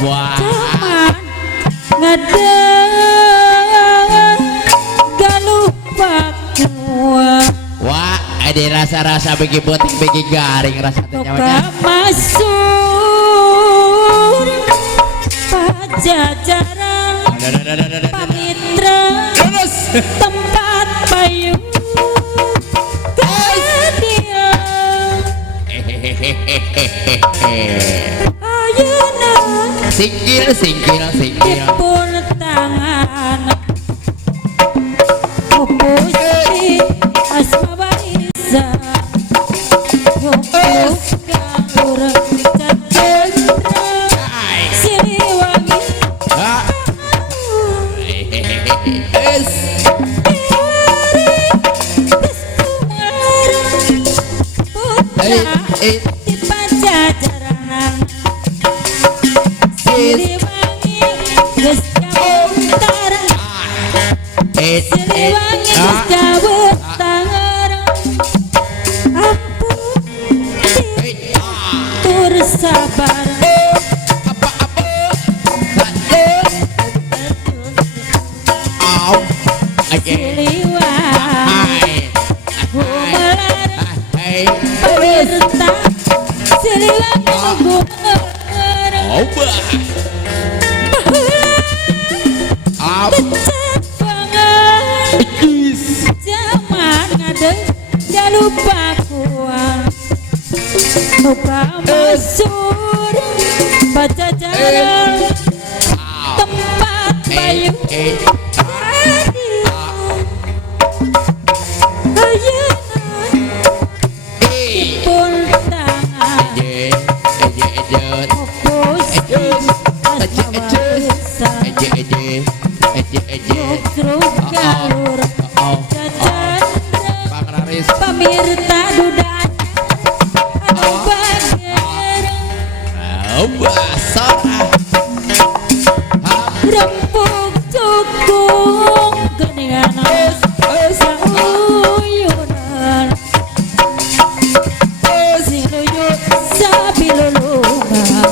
buah ngadeng galuh pakua wah ada rasa-rasa begi botik begi garing rasa Toka nyawanya masuk pajajaran pamitra tempat payu ayeuna singkil dipun tangan Pusti Asmawarisa Yopus Galur Cacendra Siliwangi Putra di Pajajaran Siliwangi geus kawentar Siliwangi geus kawentar ampun tur sabar Siliwangi gumelar pamirta Siliwangi gumelar becet banget zaman ngadeng lupa kuat lupa masur baca jalan tempat bayu pun tangan fokus Truk galur jajan pamirta dudan anu bager rempuk cukung geningan sauyunan sing luyut sabilulungan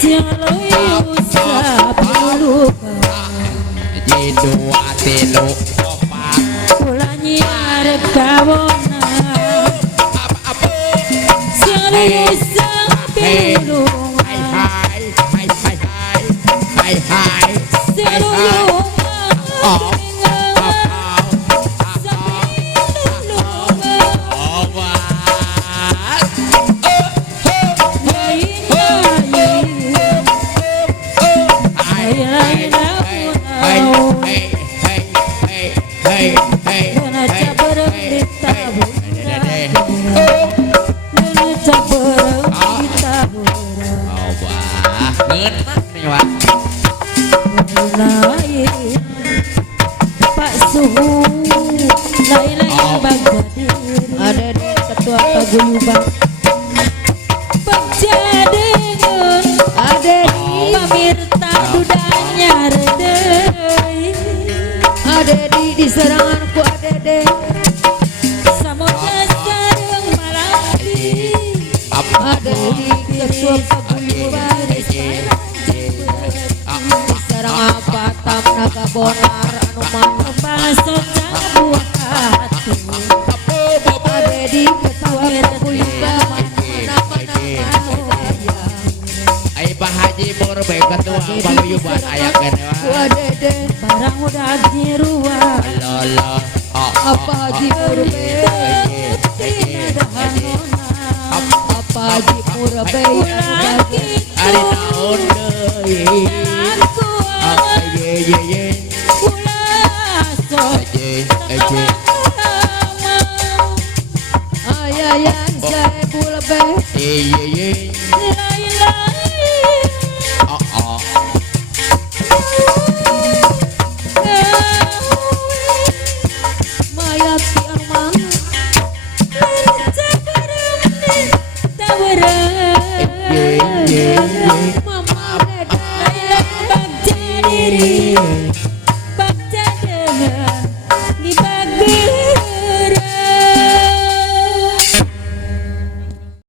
sing luyut sabilulungan dua telu opat kula nyiar kawona sing luyut sabilulungan sing luyut Pak Suhu lain-lain Baghdadi ada di ketua paguyuban Baghdadingun ada di pamirta dudanya redei ada di seranganku ada deh samudra sareng malati ada di ketua paguyuban sareng apa tamna kabonar anu mangembang soca buah hati ada di ketua paguyuban ai Pak Haji Murbe ketua paguyuban aya kene dede barang udah dirua lolo apa Haji Murbe apa Haji Murbe ari naon deui ayayan saya bulbe mayati amang mama diri